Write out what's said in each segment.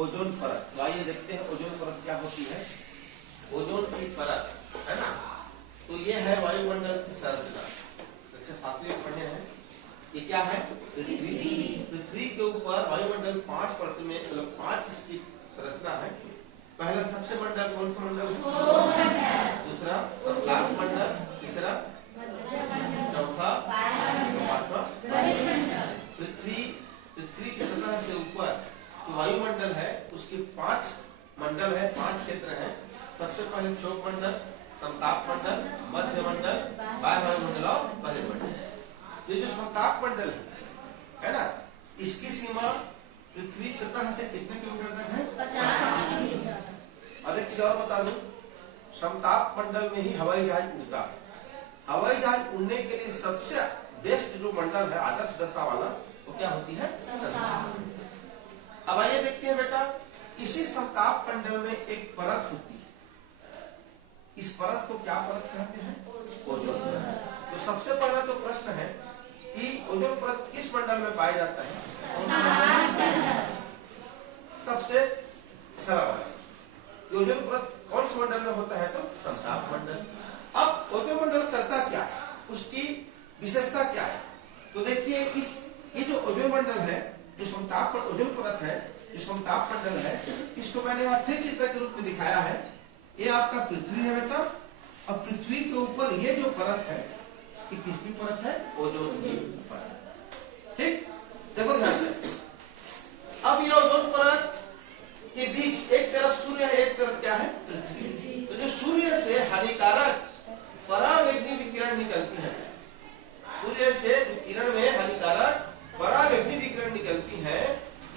Ozone परत। तो आइए देखते हैं ओजोन परत क्या होती है। ओजोन की परत है ना, तो ये है वायुमंडल की संरचना। कक्षा 7वीं में पढ़े हैं। ये क्या है? पृथ्वी। पृथ्वी के ऊपर वायुमंडल 5 परत में मतलब 5 इसकी संरचना है। पहला सबसे मंडल कौन सा मंडल? दूसरा समताप मंडल, तीसरा चौथा पांचवा। पृथ्वी की सतह से ऊपर जो वायुमंडल है उसके 5 मंडल है, 5 क्षेत्र हैं। सबसे पहले क्षोभ मंडल, समताप मंडल, मध्य मंडल, बाह्य वायुमंडल और बहिर्मंडल मंडल। ये जो समताप मंडल है ना, इसकी सीमा पृथ्वी सतह से कितने किलोमीटर तक है? 50 किलोमीटर। और एक चीज और बता दूं, समताप मंडल में ही हवाई जहाज उड़ता है। हवाई जहाज उड़ने के लिए सबसे बेस्ट जो मंडल है, आदर्श दशा वाला, वो क्या होती है? समताप। अब आइए देखते हैं बेटा, इसी समताप मंडल में एक परत होती है। इस परत को क्या परत कहते हैं? ओजोन परत। तो सबसे पहला तो प्रश्न है कि ओजोन परत किस मंडल में पाया जाता है? सबसे सरल ओजोन परत कौन से मंडल में होता है? तो समताप मंडल। अब ओजोन मंडल करता क्या है, उसकी विशेषता क्या है? तो देखिए, ये जो ओजोन मंडल है, जो समताप ओजोन परत है, जो समताप मंडल है, इसको मैंने यहाँ फिर चित्र के रूप में दिखाया है। ये आपका पृथ्वी है बेटा, और पृथ्वी के ऊपर ये जो परत है, ये किसकी परत है? ओजोन की परत। ठीक, देखो ध्यान से। अब ये ओजोन परत के बीच एक तरफ सूर्य है, एक तरफ क्या है? पृथ्वी। तो जो सूर्य से हानिकारक परावैग्नि विकिरण निकलती है, सूर्य से किरण में हानिकारक परावैग्नि विकिरण निकलती है,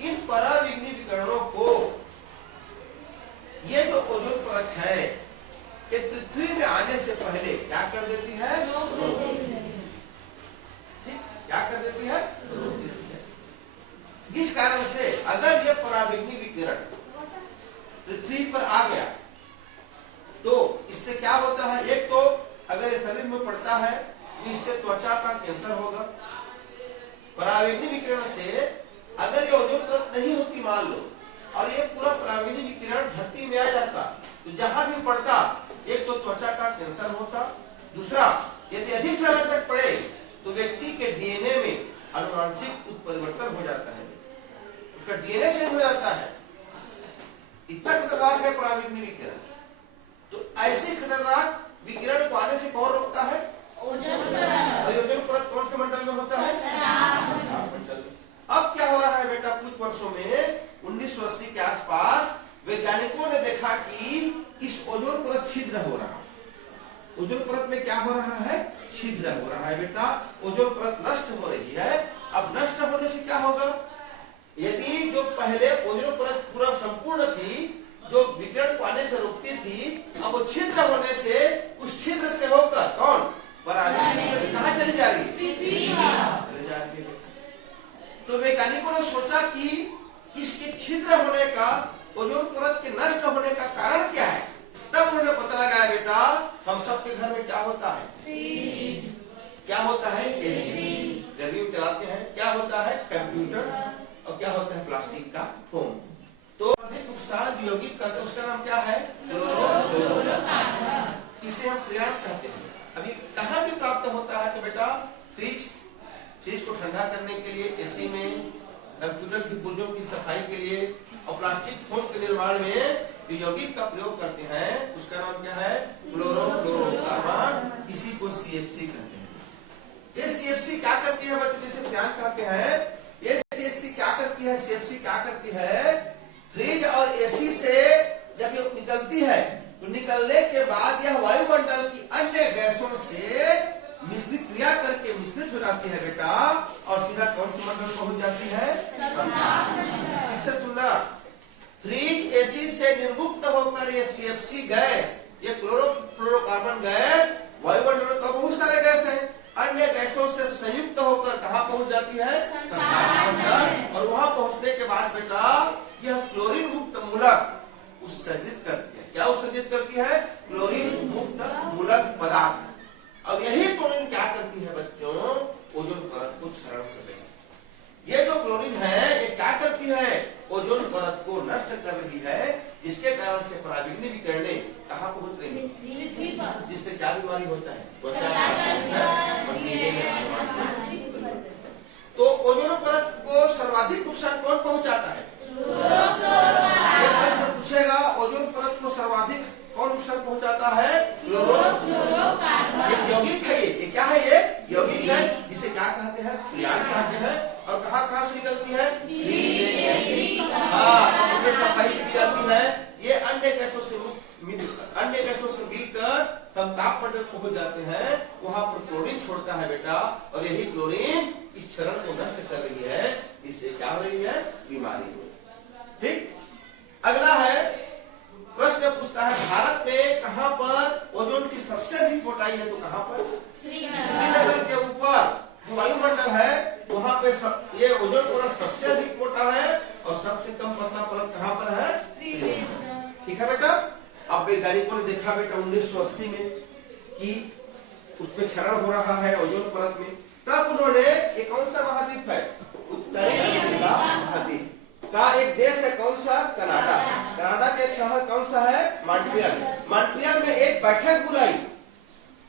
इन परावैग्नि विकिरणों को ये जो ओजोन परत है, ये पृथ्वी में आने से पहले क्या कर देती है? ठीक, क्या कर देती है? रोक देती है। जिस कारण से अगर ये परावैग्नि विकिरण पृथ्वी पर आ गया तो इससे क्या होता है? एक तो अगर ये शरीर में पड़ता है तो इससे त्वचा का कैंसर होगा। परावैग्नि विकिरण से अगर ये ओजोन परत नहीं होती मान लो, और ये पूरा परावैग्नि विकिरण धरती में आ जाता, तो जहां भी पड़ता, एक तो त्वचा का कैंसर होता, दूसरा यदि अधिक समय तक पड़े तो व्यक्ति के डीएनए में अनुवांशिक उत्परिवर्तन हो जाता है, उसका डीएनए चेंज हो जाता है। इतना खतरनाक है परावैग्नि विकिरण। तो ऐसे खतरनाक विकिरण को आने से कौन रोकता है? ओजोन परत। और ओजोन परत कौन से मंडल में होता है? समताप मंडल। अब क्या हो रहा है बेटा, कुछ वर्षों में 1980 के आसपास वैज्ञानिकों ने देखा कि इस ओजोन परत छिद्र हो रहा है। ओजोन परत में क्या हो रहा है? छिद्र हो रहा है बेटा। ओजोन परत नष्ट हो रही है। अब नष्ट होने से क्या होगा? यदि जो पहले ओजोन परत पूरा संपूर्ण थी, जो विकिरण को आने से रोकती थी, अब वो छिद्र होने से, उस छिद्र से होकर कौन? परावैग्नि कहाँ चली जा रही? पृथ्वी चली जा रही है। तो वैज्ञानिकों ने सोचा कि इसके छिद्र होने का, ओजोन परत के नष्ट होने का कारण क्या है। तब उन्होंने पता लगाया बेटा, हम सबके घर में क्या होता है? क्या होता है? एसी। गर्मी में चलाते हैं। क्या होता है? कंप्यूटर। और क्या होता है? प्लास्टिक का फोम। तो अधिक नुकसान यौगिक का, उसका नाम क्या है? क्लोरोफ्लोरोकार्बन। इसे हम फ्रियान कहते हैं। अभी कहाँ भी प्राप्त होता है? तो बेटा फ्रिज को ठंडा करने के लिए, एसी में, कंप्यूटर की पुर्जों की सफाई के लिए, और प्लास्टिक फोम के निर्माण में जो यौगिक का प्रयोग करते हैं, उसका नाम क्या है? क्लोरोफ्लोरोकार्बन। इसी को सीएफसी कहते हैं। ये सीएफसी क्या करती है बच्चों? जिसे फ्रियान कहते हैं। ये सीएफसी क्या करती है? सीएफसी क्या करती है? फ्रिज और एसी से जब ये निकलती है, तो निकलने के बाद यह वायुमंडल की अन्य गैसों से मिश्रित क्रिया करके मिश्रित हो जाती है बेटा, और सीधा कौन से मंडल में पहुंच जाती है? समताप मंडल। इससे सुनना, फ्रिज एसी से निर्मुक्त होकर ये सीएफसी गैस, ये क्लोरोफ्लोरोकार्बन गैस, वायुमंडल में तो बहुत सारे गैस हैं, अन्य गैसों से संयुक्त होकर कहाँ पहुंच जाती है? समताप मंडल। और वहां पहुंचने के बाद बेटा यह क्लोरीन मुक्त मूलक उत्सर्जित करती है। क्या उत्सर्जित करती है? क्लोरीन मुक्त मूलक पदार्थ। अब यही क्लोरीन क्या करती है बच्चों? ओजोन परत को क्षरण कर देती है। ये जो क्लोरीन है, ये क्या करती है? ओजोन परत को को नष्ट कर रही है, जिसके कारण से पराबैंगनी विकिरणें कहाँ पहुंच रही है? पृथ्वी पर। जिससे क्या बीमारी होता है? तो ओजोन परत को सर्वाधिक नुकसान कौन पहुंचाता है? ये प्रश्न पूछेगा, ओजोन परत को सर्वाधिक कौन नुकसान पहुंचाता है? ये यौगिक है, ये क्या है? ये यौगिक है, जिसे क्या कहते हैं? फ्रियान कहते हैं। और कहाँ से निकलती है? हाँ, सफाई से निकलती है। ये अन्य गैसों से मिलकर समताप मंडल पहुंच जाते हैं, वहां पर क्लोरीन छोड़ता है बेटा, और यही क्लोरीन इस क्षरण को नष्ट कर रही है, इससे क्या हो रही है? बीमारी हो। ठीक, अगला है प्रश्न पूछता है, भारत में कहां पर ओजोन की सबसे अधिक मोटाई है? तो कहां पर? श्रीनगर के ऊपर जो वायुमंडल है वहां पे ये ओजोन परत सबसे अधिक मोटा है, और सबसे कम पतला परत कहां पर है? ठीक है बेटा। अब वैज्ञानिकों ने देखा बेटा 1980 में कि उसमें क्षरण हो रहा है ओजोन परत में, तब उन्होंने एक कौन सा महाद्वीप है? उत्तरी अमेरिका महाद्वीप का एक देश है, कौन सा? कनाडा। कनाडा के एक शहर कौन सा है? मॉन्ट्रियल। मॉन्ट्रियल में एक बैठक बुलाई,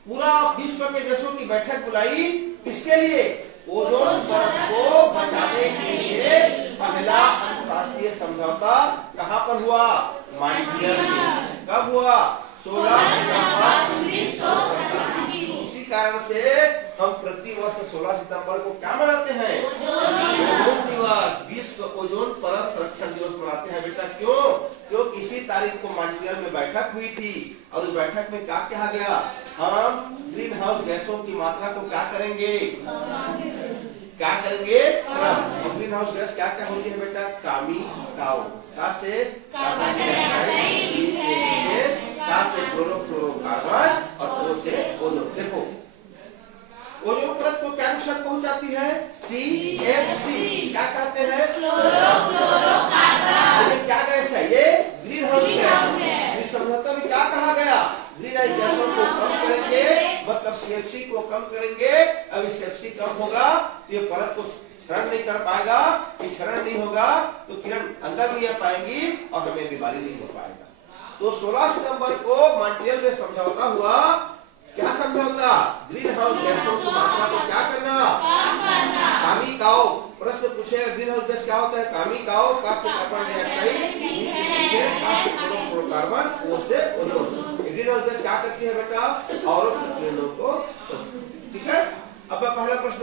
पूरा विश्व के देशों की बैठक बुलाई, किसके लिए? ओजोन परत को बचाने के लिए। पहला अंतरराष्ट्रीय समझौता कहां पर हुआ? मॉन्ट्रियल में। कब हुआ? 16 सितंबर 1987। इसी कारण से हम प्रति वर्ष 16 सितंबर को क्या मनाते हैं? ओजोन दिवस, विश्व ओजोन परत संरक्षण दिवस मनाते हैं बेटा। क्यों? क्योंकि इसी तारीख को मॉन्ट्रियल में बैठक हुई थी, और उस बैठक में क्या कहा गया? हम ग्रीन हाउस गैसों की मात्रा को क्या करेंगे? क्या करेंगे? कम। ग्रीन हाउस गैस क्या क्या होती है बेटा? कामी काओ, का से कार्बन डाइऑक्साइड, का से क्लोरोफ्लोरोकार्बन, और ओ से ओजोन। देखो ओजोन परत को क्या नुकसान पहुंचाती है? CFC। क्या कहते हैं? क्लोरोफ्लोरोकार्बन। ये क्या गैस है? ये ग्रीन हाउस गैस। इस समझौते में क्या कहा गया? ग्रीन हाउस गैसों को कम करेंगे, मतलब CFC को कम करेंगे। अब CFC कम होगा तो ये परत को क्षरण नहीं कर पाएगा, क्षरण नहीं होगा तो किरण अंदर नहीं आ पाएंगी, और हमें बीमारी नहीं हो पाएगा। तो 16 सितंबर को मॉन्ट्रियल में समझौता हुआ। क्या समझौता? ग्रीन हाउस गैसों की मात्रा को क्या करना? कामी काओ। प्रश्न पूछेगा ग्रीन हाउस गैस क्या होता है? कामी काओ, का से कार्बन डाइऑक्साइड, का से क्लोरोफ्लोरोकार्बन, ओ से ओजोन। ग्रीन हाउस गैस क्या करती है बेटा? और किरणों को। ठीक है, अब मैं पहला प्रश्न